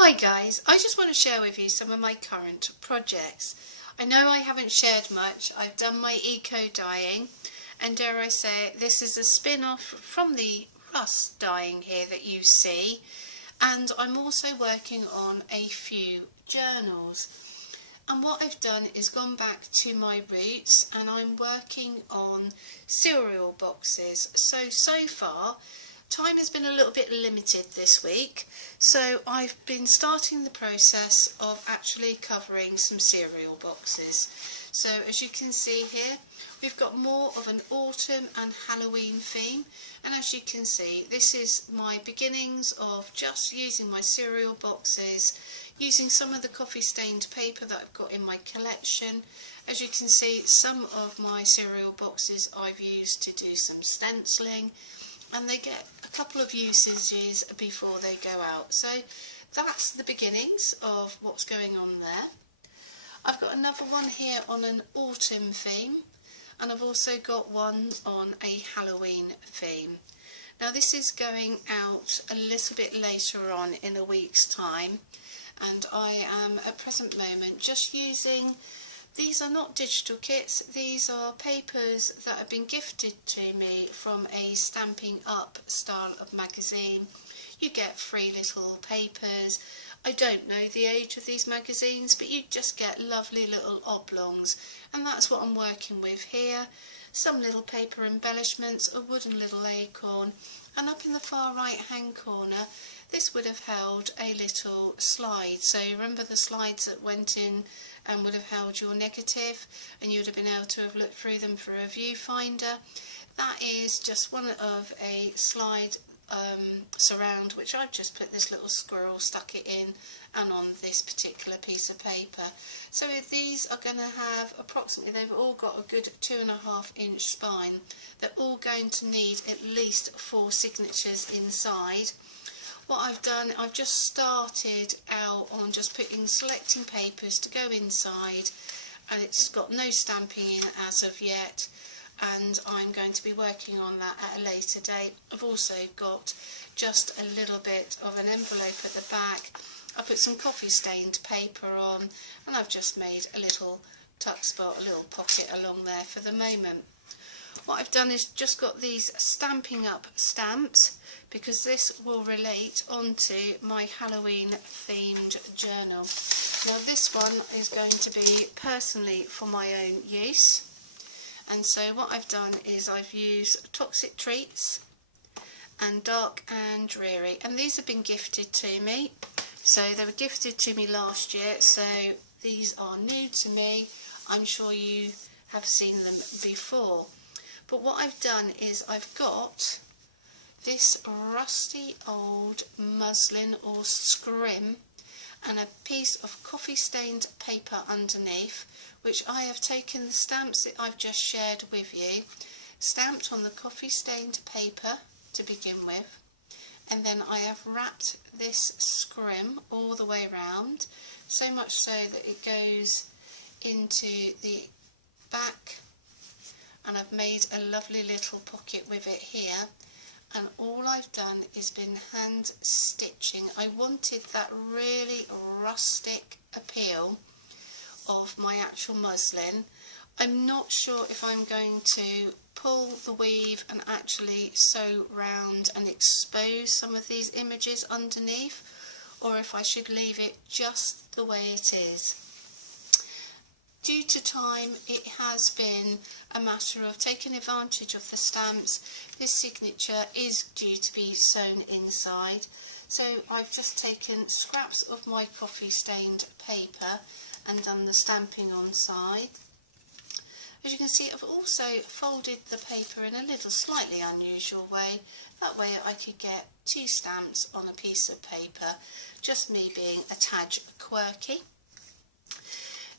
Hi guys, I just want to share with you some of my current projects. I know I haven't shared much. I've done my eco dyeing, and dare I say it, this is a spin-off from the rust dyeing here that you see, and I'm also working on a few journals. And what I've done is gone back to my roots, and I'm working on cereal boxes. So far time has been a little bit limited this week, so I've been starting the process of actually covering some cereal boxes. So as you can see here, we've got more of an autumn and Halloween theme, and as you can see, this is my beginnings of just using my cereal boxes, using some of the coffee stained paper that I've got in my collection. As you can see, some of my cereal boxes I've used to do some stenciling, and they get a couple of usages before they go out. So that's the beginnings of what's going on there. I've got another one here on an autumn theme, and I've also got one on a Halloween theme. Now this is going out a little bit later on in a week's time, and I am at present moment just using, these are not digital kits, these are papers that have been gifted to me from a Stampin' Up style of magazine. You get free little papers. I don't know the age of these magazines, but you just get lovely little oblongs, and that's what I'm working with here. Some little paper embellishments, a wooden little acorn, and up in the far right hand corner this would have held a little slide. So remember the slides that went in and would have held your negative, and you would have been able to have looked through them for a viewfinder. That is just one of a slide surround, which I've just put this little squirrel, stuck it in and on this particular piece of paper. So these are going to have approximately, they've all got a good 2.5 inch spine. They're all going to need at least 4 signatures inside. What I've done, I've just started out on just selecting papers to go inside, and it's got no stamping in as of yet, and I'm going to be working on that at a later date. I've also got just a little bit of an envelope at the back. I put some coffee stained paper on, and I've just made a little tuck spot, a little pocket along there for the moment. What I've done is just got these Stampin' Up stamps, because this will relate onto my Halloween themed journal. Now this one is going to be personally for my own use, and so what I've done is I've used Toxic Treats and Dark and Dreary, and these have been gifted to me. So they were gifted to me last year, so these are new to me. I'm sure you have seen them before. But what I've done is I've got this rusty old muslin or scrim and a piece of coffee stained paper underneath, which I have taken the stamps that I've just shared with you, stamped on the coffee stained paper to begin with, and then I have wrapped this scrim all the way around, so much so that it goes into the back, and I've made a lovely little pocket with it here. And all I've done is been hand stitching. I wanted that really rustic appeal of my actual muslin. I'm not sure if I'm going to pull the weave and actually sew round and expose some of these images underneath, or if I should leave it just the way it is. Due to time, it has been a matter of taking advantage of the stamps. This signature is due to be sewn inside, so I've just taken scraps of my coffee stained paper and done the stamping on side. As you can see, I've also folded the paper in a little slightly unusual way. That way I could get 2 stamps on a piece of paper, just me being a tad quirky.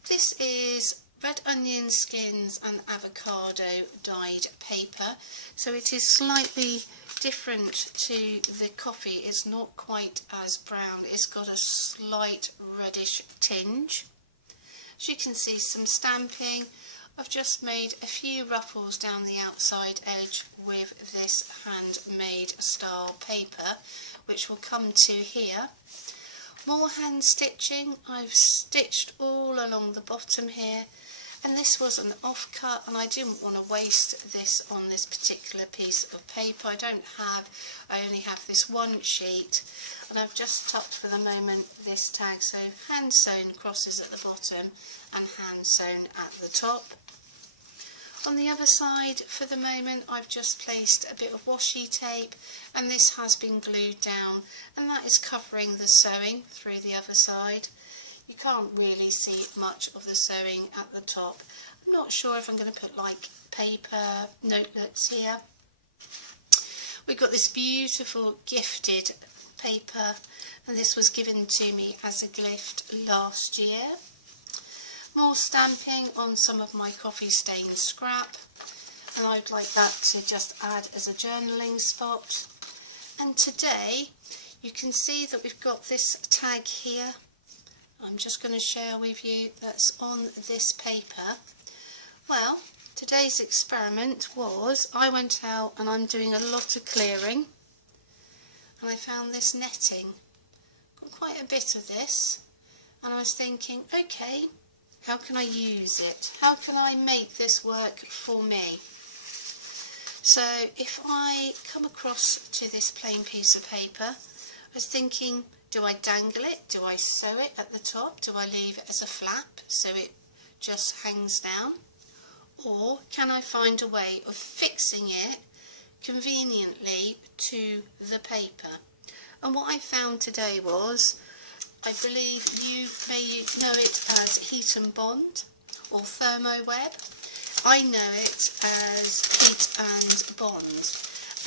This is red onion skins and avocado dyed paper, so it is slightly different to the coffee. It's not quite as brown, it's got a slight reddish tinge. As you can see, some stamping. I've just made a few ruffles down the outside edge with this handmade style paper, which will come to here. More hand stitching. I've stitched all along the bottom here, and this was an offcut, and I didn't want to waste this on this particular piece of paper. I only have this one sheet, and I've just tucked for the moment this tag, so hand sewn crosses at the bottom and hand sewn at the top. On the other side, for the moment, I've just placed a bit of washi tape, and this has been glued down, and that is covering the sewing through the other side. You can't really see much of the sewing at the top. I'm not sure if I'm going to put like paper notelets here. We've got this beautiful gifted paper, and this was given to me as a gift last year. More stamping on some of my coffee stained scrap, and I'd like that to just add as a journaling spot. And today you can see that we've got this tag here. I'm just going to share with you that's on this paper. Well, today's experiment was I went out and I'm doing a lot of clearing, and I found this netting. Got quite a bit of this, and I was thinking, okay, how can I use it? How can I make this work for me? So if I come across to this plain piece of paper, I was thinking, do I dangle it? Do I sew it at the top? Do I leave it as a flap so it just hangs down? Or can I find a way of fixing it conveniently to the paper? And what I found today was, I believe you may know it as Heat and Bond or Thermoweb. I know it as Heat and Bond,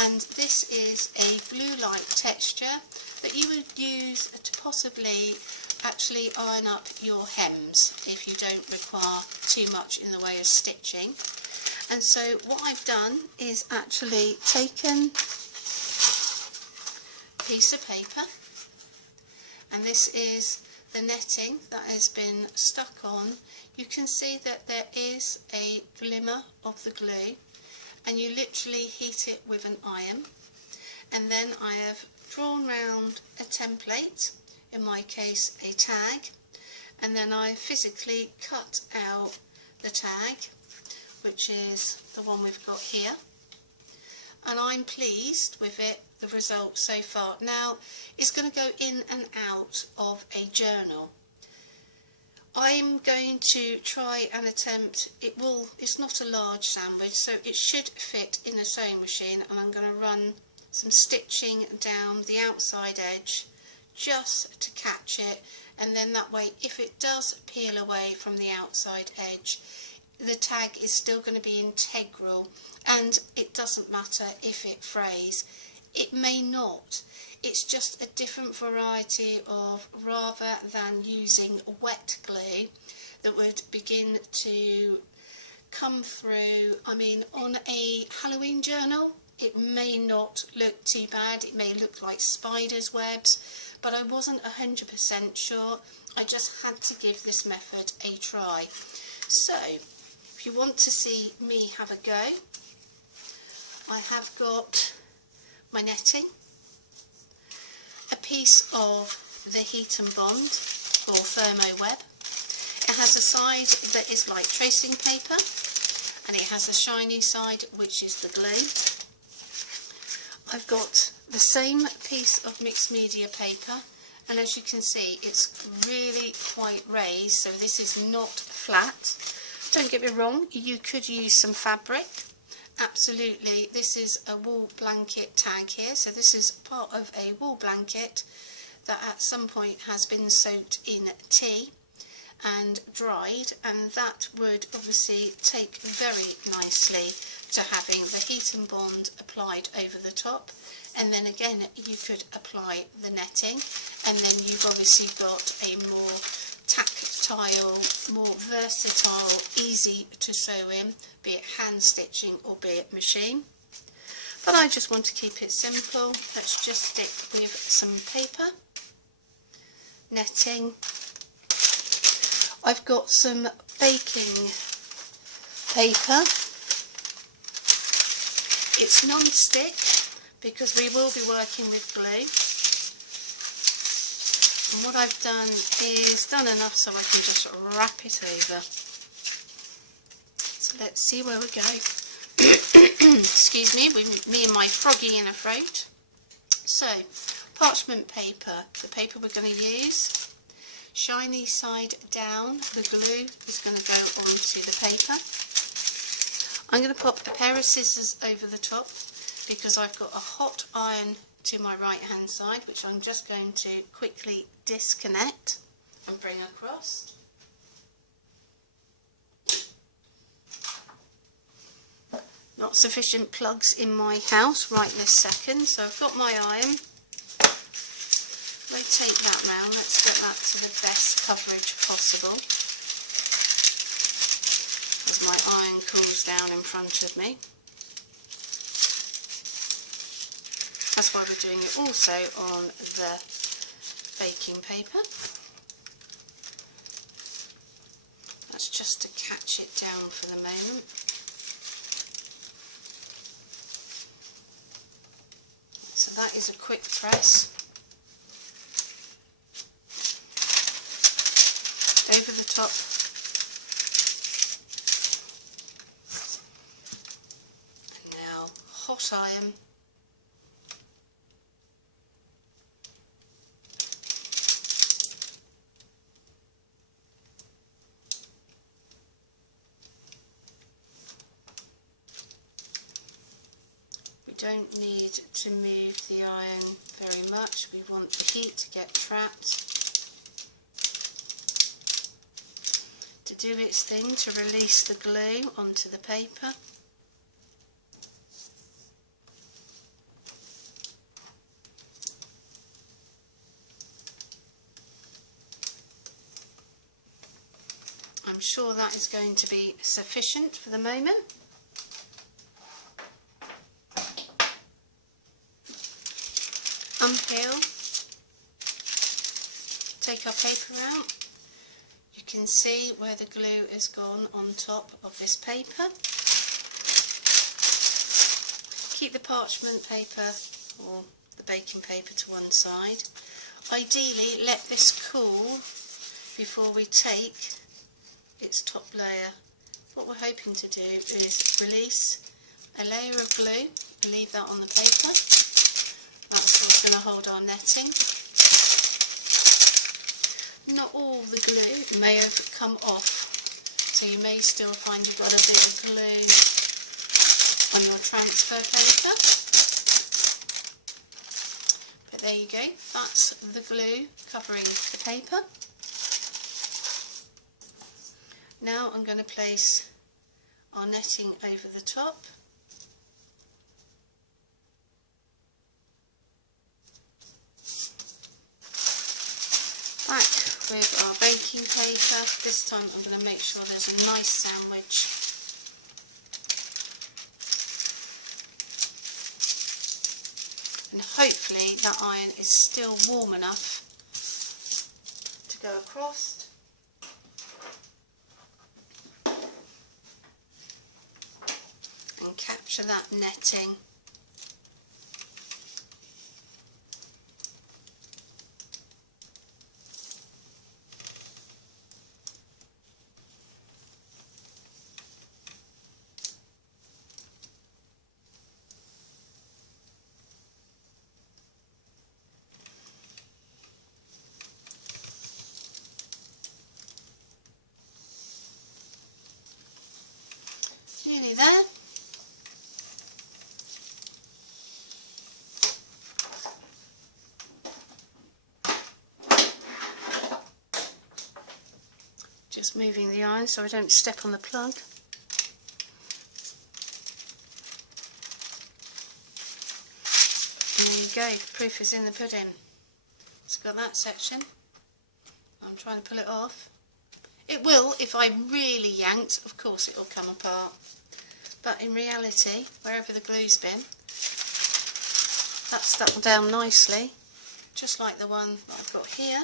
and this is a glue-like texture that you would use to possibly actually iron up your hems if you don't require too much in the way of stitching. And so what I've done is actually taken a piece of paper, and this is the netting that has been stuck on. You can see that there is a glimmer of the glue, and you literally heat it with an iron. And then I have drawn round a template, in my case a tag, and then I physically cut out the tag, which is the one we've got here, and I'm pleased with it, the result so far. Now it's going to go in and out of a journal. I'm going to try and attempt, it's not a large sandwich, so it should fit in a sewing machine, and I'm going to run some stitching down the outside edge just to catch it, and then that way if it does peel away from the outside edge, the tag is still going to be integral, and it doesn't matter if it frays. It may not. It's just a different variety of, rather than using wet glue that would begin to come through. I mean, on a Halloween journal it may not look too bad, it may look like spider's webs, but I wasn't 100% sure. I just had to give this method a try. So if you want to see me have a go, I have got my netting, a piece of the Heat and Bond or Thermoweb. It has a side that is like tracing paper, and it has a shiny side which is the glue. I've got the same piece of mixed media paper, and as you can see it's really quite raised, so this is not flat. Don't get me wrong, you could use some fabric. Absolutely, this is a wool blanket tag here, so this is part of a wool blanket that at some point has been soaked in tea and dried, and that would obviously take very nicely to having the Heat and Bond applied over the top, and then again you could apply the netting, and then you've obviously got a more tactile, more versatile, easy to sew in, be it hand stitching or be it machine. But I just want to keep it simple. Let's just stick with some paper, netting. I've got some baking paper. It's non-stick because we will be working with glue. And what I've done is done enough so I can just wrap it over. So let's see where we go. Excuse me, with me and my froggy in a throat. So, parchment paper, the paper we're going to use. Shiny side down, the glue is going to go onto the paper. I'm going to pop a pair of scissors over the top because I've got a hot iron to my right hand side, which I'm just going to quickly disconnect and bring across. Not sufficient plugs in my house right this second, so I've got my iron. Rotate that round, let's get that to the best coverage possible as my iron cools down in front of me. That's why we're doing it also on the baking paper. That's just to catch it down for the moment. So that is a quick press. Over the top. And now hot iron. We don't need to move the iron very much. We want the heat to get trapped, to do its thing, to release the glue onto the paper. I'm sure that is going to be sufficient for the moment. Unpeel, take our paper out. You can see where the glue has gone on top of this paper. Keep the parchment paper or the baking paper to one side. Ideally, let this cool before we take its top layer. What we're hoping to do is release a layer of glue and leave that on the paper. That's what's going to hold our netting. Not all the glue may have come off, so you may still find you've got a bit of glue on your transfer paper. But there you go, that's the glue covering the paper. Now I'm going to place our netting over the top. Back with our baking paper. This time I'm going to make sure there's a nice sandwich. And hopefully that iron is still warm enough to go across. And capture that netting. Nearly there. Just moving the iron so I don't step on the plug. And there you go, proof is in the pudding. It's got that section. I'm trying to pull it off. It will, if I really yanked, of course it will come apart. But in reality, wherever the glue's been, that's stuck down nicely, just like the one that I've got here.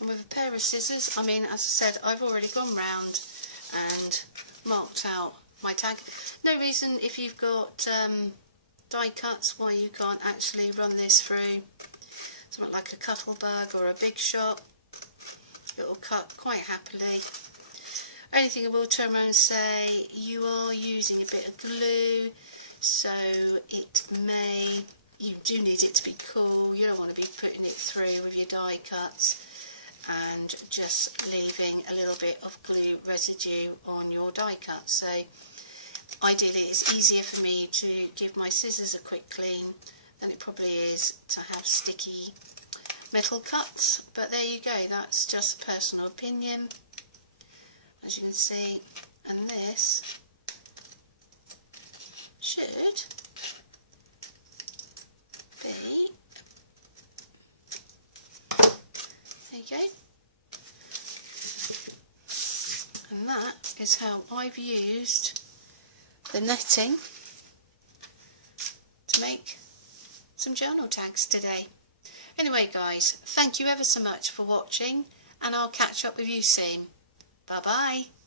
And with a pair of scissors, I mean, as I said, I've already gone round and marked out my tag. No reason, if you've got die cuts, why you can't actually run this through. something like a Cuttlebug or a Big Shot. It will cut quite happily. Only thing I will turn around and say, you are using a bit of glue, so you do need it to be cool. You don't want to be putting it through with your die cuts and just leaving a little bit of glue residue on your die cut. So ideally it's easier for me to give my scissors a quick clean than it probably is to have sticky metal cuts. But there you go, that's just a personal opinion, as you can see. And this should be, there you go, and that is how I've used the netting to make some journal tags today. Anyway guys, thank you ever so much for watching, and I'll catch up with you soon. Bye bye.